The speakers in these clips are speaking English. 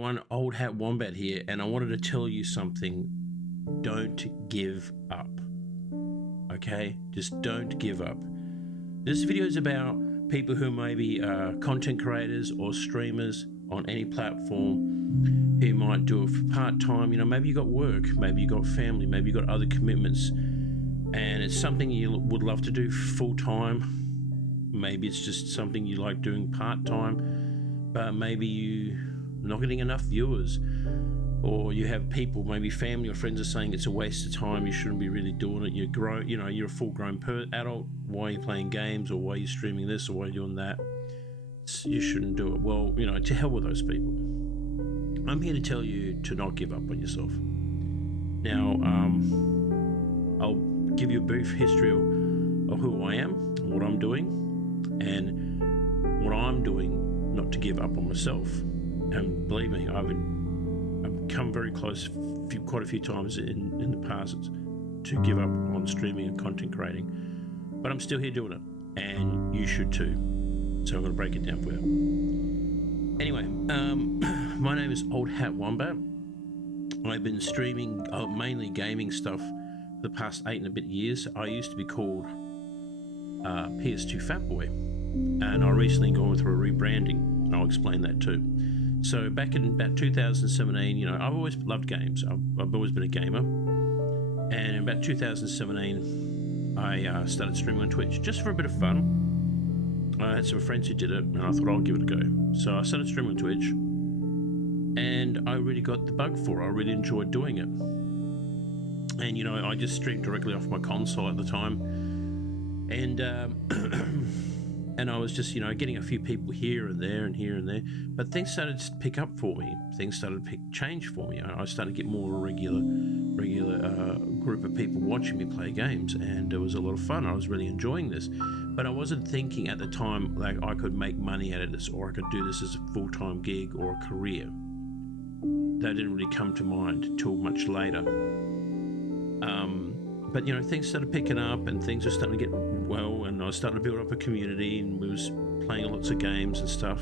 One Old Hat Wombat here, and I wanted to tell you something. Don't give up. Okay? Just don't give up. This video is about people who may be content creators or streamers on any platform who might do it for part-time. You know, maybe you got work, maybe you got family, maybe you got other commitments, and it's something you would love to do full-time. Maybe it's just something you like doing part-time, but maybe you're not getting enough viewers, or you have people, maybe family or friends are saying it's a waste of time, you shouldn't be really doing it, you're grown, you're a full-grown adult, why are you playing games, or why are you streaming this, or why are you doing that? You shouldn't do it. Well, to hell with those people. I'm here to tell you to not give up on yourself. Now, I'll give you a brief history of who I am, and what I'm doing, and what I'm doing not to give up on myself. And believe me, I've come very close quite a few times in the past to give up on streaming and content creating, but I'm still here doing it, and you should too. So I'm going to break it down for you. Anyway, my name is Old Hat Wombat. I've been streaming mainly gaming stuff for the past 8 and a bit years. I used to be called PS2 Fatboy, and I recently gone through a rebranding, and I'll explain that too. So back in about 2017, I've always loved games. I've always been a gamer. And in about 2017, I started streaming on Twitch just for a bit of fun. I had some friends who did it, and I thought I'll give it a go. So I started streaming on Twitch, and I really got the bug for it. I really enjoyed doing it. And, I just streamed directly off my console at the time. And and I was just, getting a few people here and there and here and there. But things started to pick up for me. Things started to change for me. I started to get more of a regular group of people watching me play games. And it was a lot of fun. I was really enjoying this. But I wasn't thinking at the time like I could make money out of this, or I could do this as a full-time gig or a career. That didn't really come to mind until much later. But things started picking up, and things were starting to get well, and I was starting to build up a community, and we was playing lots of games and stuff.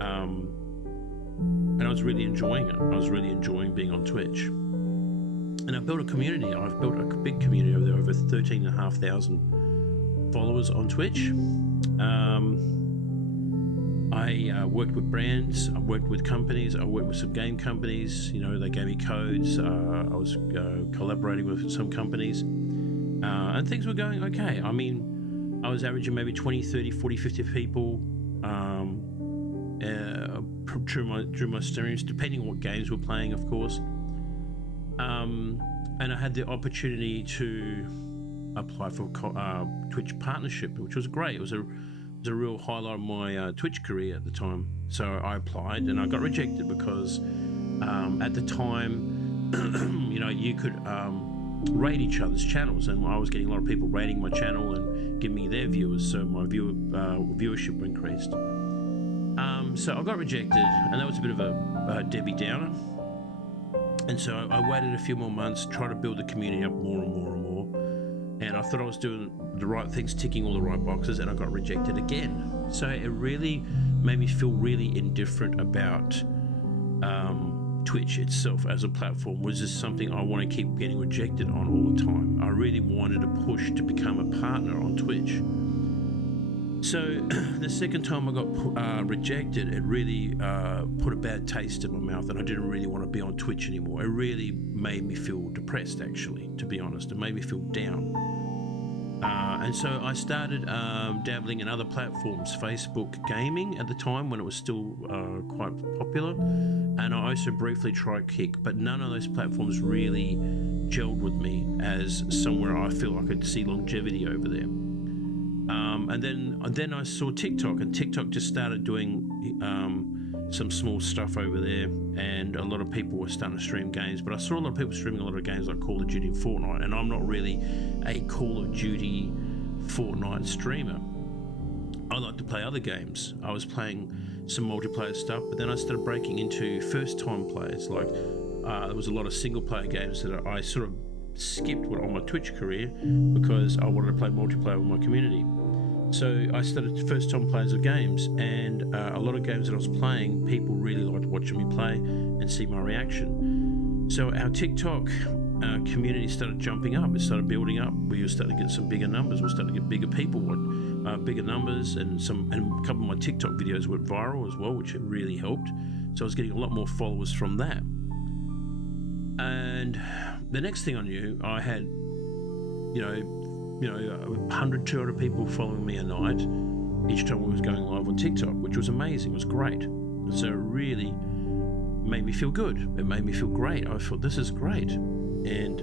And I was really enjoying it. I was really enjoying being on Twitch. And I built a community. I've built a big community over there, over 13,500 followers on Twitch. I worked with brands, I worked with companies, I worked with some game companies, they gave me codes, I was collaborating with some companies, and things were going okay. I mean, I was averaging maybe 20, 30, 40, 50 people through my streams, depending on what games we're playing, of course. And I had the opportunity to apply for Twitch partnership, which was great. It was a real highlight of my Twitch career at the time. So I applied, and I got rejected because at the time, you could rate each other's channels, and I was getting a lot of people rating my channel and giving me their viewers, so my viewership increased. So I got rejected, and that was a bit of a Debbie Downer. And so I waited a few more months, tried to build the community up more and more and more. And I thought I was doing the right things, ticking all the right boxes, and I got rejected again. So it really made me feel really indifferent about Twitch itself as a platform. Was this something I want to keep getting rejected on all the time? I really wanted to push to become a partner on Twitch. So the second time I got rejected, it really put a bad taste in my mouth, and I didn't really want to be on Twitch anymore. It really made me feel depressed, actually, to be honest. It made me feel down. And so I started dabbling in other platforms, Facebook gaming at the time when it was still quite popular, and I also briefly tried Kick, but none of those platforms really gelled with me as somewhere I feel I could see longevity over there. And then I saw TikTok, and TikTok just started doing some small stuff over there, and a lot of people were starting to stream games. But I saw a lot of people streaming a lot of games like Call of Duty and Fortnite, and I'm not really a Call of Duty Fortnite streamer. I like to play other games. I was playing some multiplayer stuff, but then I started breaking into first-time players. Like there was a lot of single-player games that I sort of skipped on my Twitch career because I wanted to play multiplayer with my community. So I started first time players of games, and a lot of games that I was playing, people really liked watching me play and see my reaction. So our TikTok community started jumping up. It started building up. We were starting to get some bigger numbers. We were starting to get bigger people, bigger numbers, and a couple of my TikTok videos went viral as well, which really helped. So I was getting a lot more followers from that. And the next thing I knew, I had, 100, 200 people following me a night each time we was going live on TikTok, which was amazing. It was great. So it really made me feel good. It made me feel great. I thought, this is great. And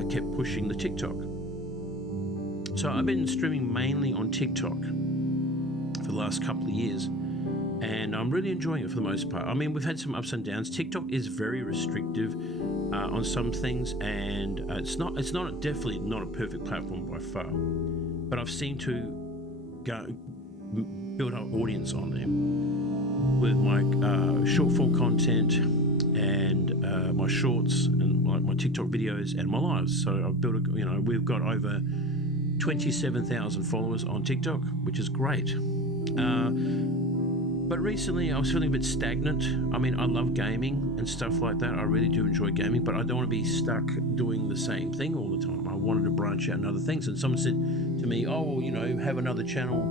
I kept pushing the TikTok. So I've been streaming mainly on TikTok for the last couple of years, and I'm really enjoying it for the most part. I mean, we've had some ups and downs. TikTok is very restrictive on some things, and it's definitely not a perfect platform by far. But I've seemed to build up audience on there with my short form content and my shorts and my TikTok videos and my lives. So I've built we've got over 27,000 followers on TikTok, which is great. But recently I was feeling a bit stagnant. I mean, I love gaming and stuff like that. I really do enjoy gaming, but I don't want to be stuck doing the same thing all the time. I wanted to branch out in other things. And someone said to me, have another channel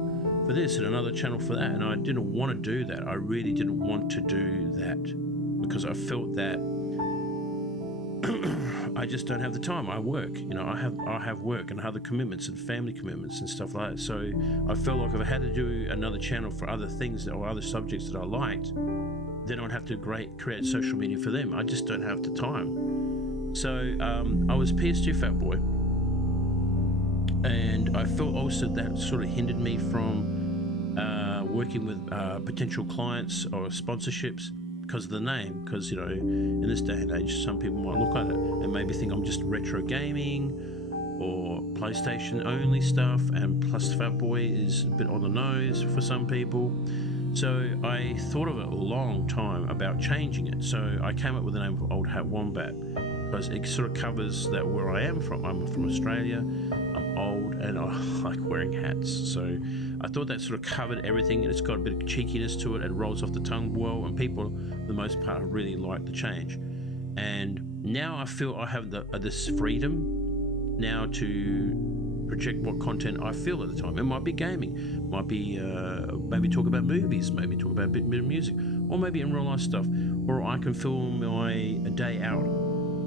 for this and another channel for that. And I didn't want to do that. I really didn't want to do that because I felt that I just don't have the time. I work, I have work and other commitments and family commitments and stuff like that. So I felt like if I had to do another channel for other things or other subjects that I liked, then I'd have to create social media for them. I just don't have the time. So I was PS2 Fatboy, and I felt also that sort of hindered me from working with potential clients or sponsorships, because of the name. Because in this day and age, some people might look at it and maybe think I'm just retro gaming or PlayStation only stuff, and plus Fatboy is a bit on the nose for some people. So I thought of it a long time about changing it. So I came up with the name of Old Hat Wombat because it sort of covers that where I am from. I'm from Australia, I'm old, and I like wearing hats. So I thought that sort of covered everything, and it's got a bit of cheekiness to it. It rolls off the tongue well, and people, for the most part, really like the change. And now I feel I have this freedom now to project what content I feel at the time. It might be gaming, might be maybe talk about movies, maybe talk about a bit of music, or maybe in real life stuff, or I can film a day out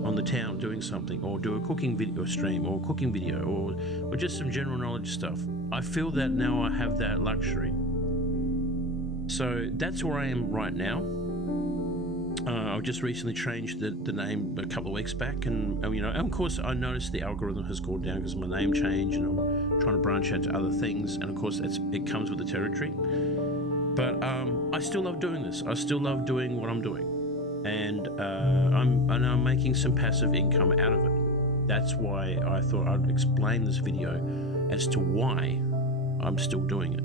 on the town doing something, or do a cooking video stream, or cooking video, or just some general knowledge stuff. I feel that now I have that luxury. So that's where I am right now. I just recently changed the name a couple of weeks back, and of course I noticed the algorithm has gone down because my name changed, and I'm trying to branch out to other things, and of course it comes with the territory. But I still love doing this. I still love doing what I'm doing, and I'm making some passive income out of it. That's why I thought I'd explain this video as to why I'm still doing it.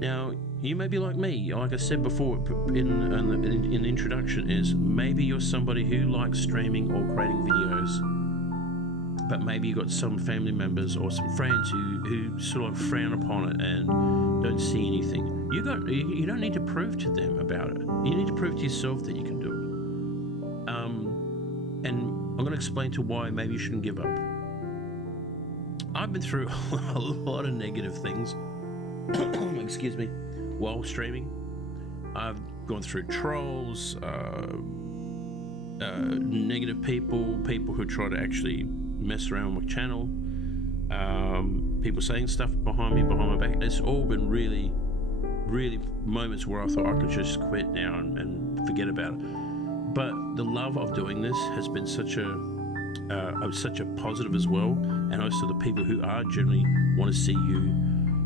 Now, you may be like me. Like I said before in the introduction, is maybe you're somebody who likes streaming or creating videos, but maybe you've got some family members or some friends who sort of frown upon it and don't see anything. You don't need to prove to them about it. You need to prove to yourself that you can do it. And I'm going to explain to why maybe you shouldn't give up. I've been through a lot of negative things. Excuse me, while streaming. I've gone through trolls, negative people who try to actually mess around with my channel, people saying stuff behind my back. It's all been really, really moments where I thought I could just quit now and forget about it. But the love of doing this has been such a positive as well, and also the people who are generally want to see you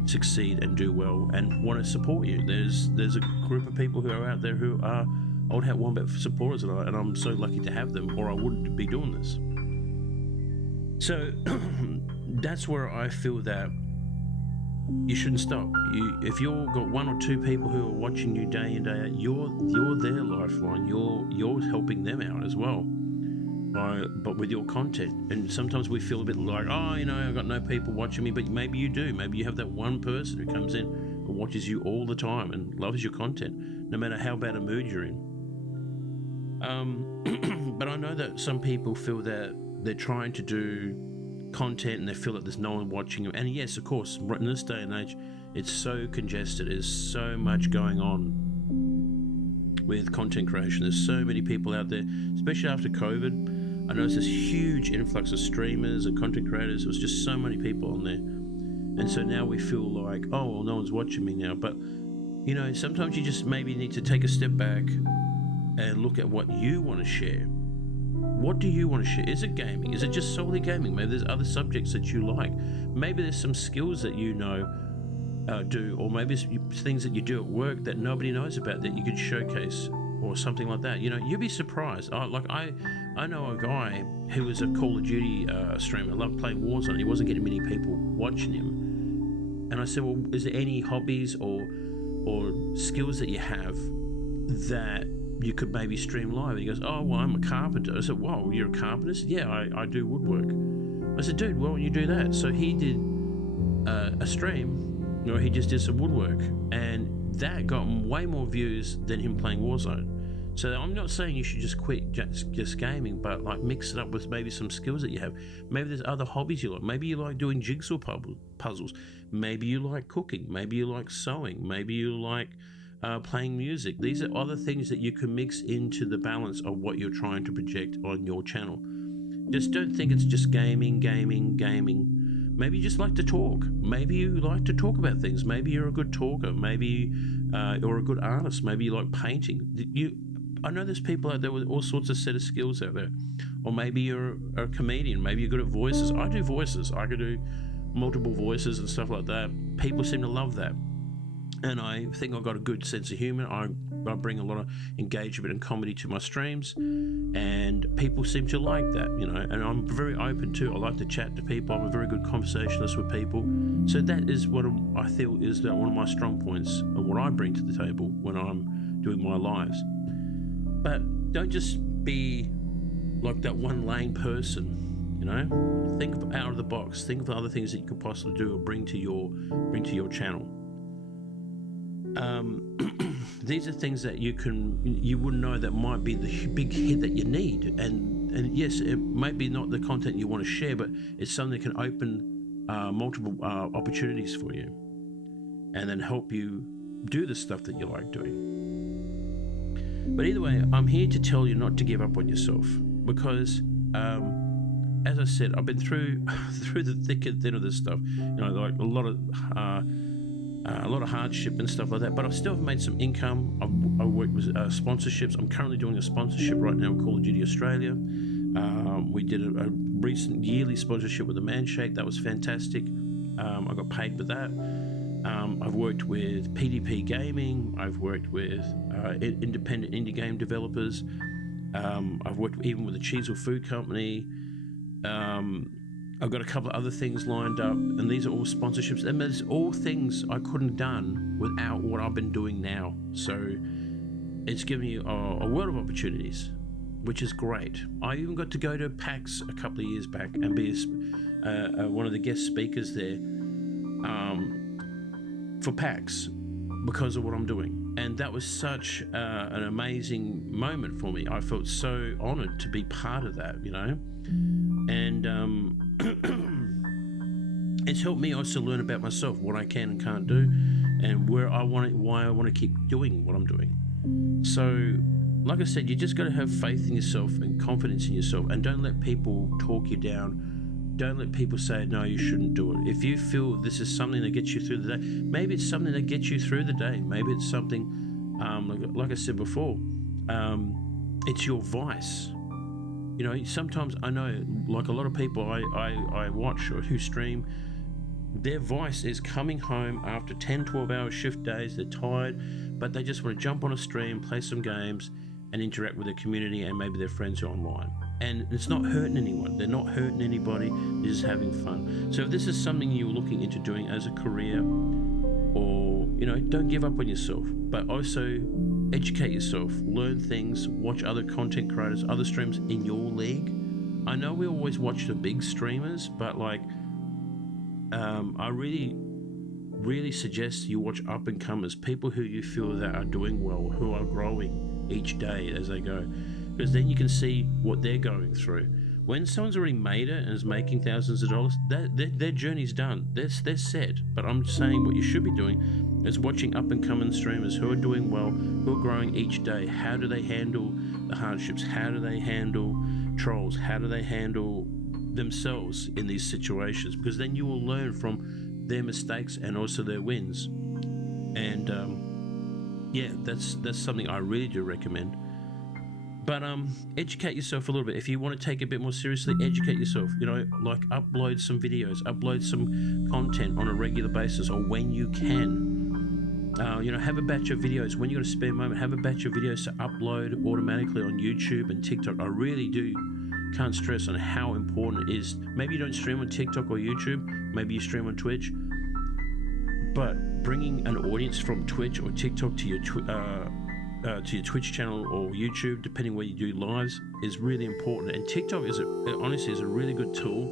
succeed and do well and want to support you. There's a group of people who are out there who are Old Hat Wombat supporters, and I'm so lucky to have them, or I wouldn't be doing this. So that's where I feel that you shouldn't stop. If you've got one or two people who are watching you day in day out, you're their lifeline. You're helping them out as well. but with your content. And sometimes we feel a bit like, oh, you know, I've got no people watching me, but maybe you do. Maybe you have that one person who comes in and watches you all the time and loves your content, no matter how bad a mood you're in. But I know that some people feel that they're trying to do content and they feel that there's no one watching them. And yes, of course, in this day and age, it's so congested. There's so much going on with content creation. There's so many people out there, especially after COVID. I noticed this huge influx of streamers and content creators. There was just so many people on there. And so now we feel like, oh, well, no one's watching me now. But, you know, sometimes you just maybe need to take a step back and look at what you want to share. What do you want to share? Is it gaming? Is it just solely gaming? Maybe there's other subjects that you like. Maybe there's some skills that you know do, or maybe it's things that you do at work that nobody knows about that you could showcase, or something like that. You know, you'd be surprised. I know a guy who was a Call of Duty streamer, loved playing Warzone. He wasn't getting many people watching him, and I said, well, is there any hobbies or skills that you have that you could maybe stream live? And he goes, oh, well, I'm a carpenter. I said, wow, you're a carpenter? He said, yeah, I do woodwork. I said, dude, why don't you do that? So he did a stream, or he just did some woodwork, and that got way more views than him playing Warzone. So I'm not saying you should just quit just gaming, but like mix it up with maybe some skills that you have. Maybe there's other hobbies you like. Maybe you like doing jigsaw puzzles. Maybe you like cooking. Maybe you like sewing. Maybe you like playing music. These are other things that you can mix into the balance of what you're trying to project on your channel. Just don't think it's just gaming. Maybe you just like to talk. Maybe you like to talk about things. Maybe you're a good talker. Maybe you're a good artist. Maybe you like painting. I know there's people out there with all sorts of set of skills out there. Or maybe you're a comedian. Maybe you're good at voices. I do voices. I could do multiple voices and stuff like that. People seem to love that. And I think I've got a good sense of humor. I bring a lot of engagement and comedy to my streams, and people seem to like that, you know, and I'm very open too. I like to chat to people. I'm a very good conversationalist with people. So that is what I feel is that one of my strong points and what I bring to the table when I'm doing my lives. But don't just be like that one lane person, you know. Think out of the box. Think of other things that you could possibly do or bring to your channel. These are things that you wouldn't know that might be the big hit that you need, and yes, it might be not the content you want to share, but it's something that can open multiple opportunities for you, and then help you do the stuff that you like doing. But either way, I'm here to tell you not to give up on yourself, because as I said, I've been through the thick and thin of this stuff, you know, like a lot of hardship and stuff like that, but I still have made some income. I work with sponsorships. I'm currently doing a sponsorship right now with Call of Duty Australia. We did a recent yearly sponsorship with the Manshake. That was fantastic. I got paid for that. I've worked with PDP Gaming. I've worked with independent indie game developers. I've worked even with the Cheesel Food Company. I've got a couple of other things lined up, and these are all sponsorships, and there's all things I couldn't have done without what I've been doing now. So it's given you a world of opportunities, which is great. I even got to go to PAX a couple of years back and be one of the guest speakers there for PAX because of what I'm doing, and that was such an amazing moment for me. I felt so honored to be part of that, you know, and it's helped me also learn about myself, what I can and can't do, and why I want to keep doing what I'm doing. So, like I said, you just got to have faith in yourself and confidence in yourself, and don't let people talk you down. Don't let people say, no, you shouldn't do it. If you feel this is something that gets you through the day, maybe it's something that gets you through the day. Maybe it's something, like I said before, it's your vice. You know, sometimes I know, like a lot of people I watch or who stream, their vice is coming home after 10, 12-hour shift days. They're tired, but they just want to jump on a stream, play some games, and interact with their community and maybe their friends who are online. And it's not hurting anyone. They're not hurting anybody. They're just having fun. So if this is something you're looking into doing as a career, or, you know, don't give up on yourself, but also educate yourself, learn things, watch other content creators, other streams in your league, I know we always watch the big streamers, but like, I really suggest you watch up and comers, people who you feel that are doing well, who are growing each day as they go, because then you can see what they're going through. When someone's already made it and is making thousands of dollars, their journey's done. They're set. But I'm saying what you should be doing is watching up and coming streamers who are doing well, who are growing each day. How do they handle the hardships? How do they handle trolls? How do they handle themselves in these situations? Because then you will learn from their mistakes and also their wins. And yeah, that's something I really do recommend. But educate yourself a little bit. If you want to take it a bit more seriously, educate yourself. You know, like upload some videos, upload some content on a regular basis, or when you can. You know, have a batch of videos. When you got a spare moment, have a batch of videos to upload automatically on YouTube and TikTok. I really can't stress on how important it is. Maybe you don't stream on TikTok or YouTube. Maybe you stream on Twitch. But bringing an audience from Twitch or TikTok to your Twitch channel or YouTube, depending where you do lives, is really important. And TikTok honestly is a really good tool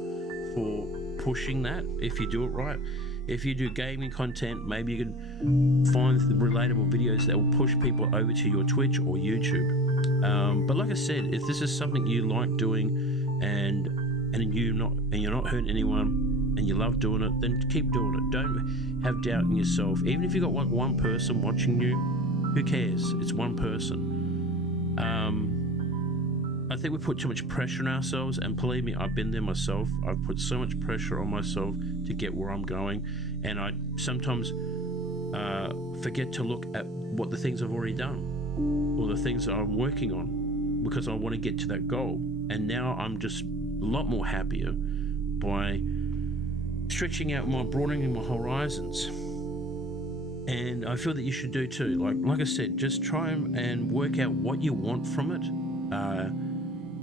for pushing that if you do it right. If you do gaming content, maybe you can find the relatable videos that will push people over to your Twitch or YouTube. But like I said, if this is something you like doing and you're not hurting anyone and you love doing it, then keep doing it. Don't have doubt in yourself. Even if you got one person watching you, who cares? It's one person. I think we put too much pressure on ourselves, and believe me, I've been there myself. I've put so much pressure on myself to get where I'm going, and I sometimes forget to look at what the things I've already done or the things that I'm working on, because I want to get to that goal. And now I'm just a lot more happier by stretching out broadening my horizons. And I feel that you should do too. Like I said, just try and work out what you want from it.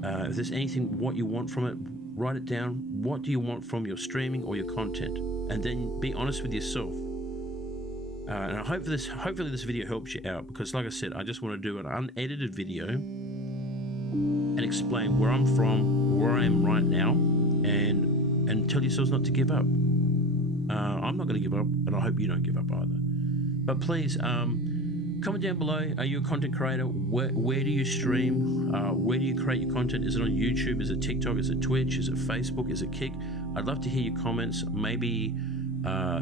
If there's anything, what you want from it, write it down. What do you want from your streaming or your content? And then be honest with yourself. And hopefully this video helps you out, because like I said, I just want to do an unedited video and explain where I'm from, where I am right now, and tell yourselves not to give up. I'm not going to give up, and I hope you don't give up either. But please, comment down below. Are you a content creator? Where do you stream? Where do you create your content? Is it on YouTube? Is it TikTok? Is it Twitch? Is it Facebook? Is it Kick? I'd love to hear your comments. Maybe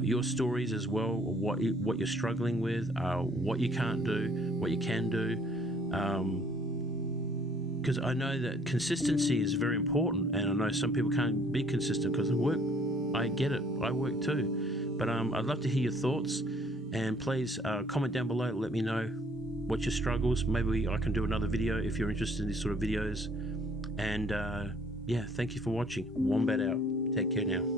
your stories as well, what you're struggling with, what you can't do, what you can do. Because I know that consistency is very important, and I know some people can't be consistent because of work. I get it. I work too. But I'd love to hear your thoughts. And please comment down below, let me know what your struggles. Maybe I can do another video if you're interested in these sort of videos. And yeah, thank you for watching. Wombat out. Take care now.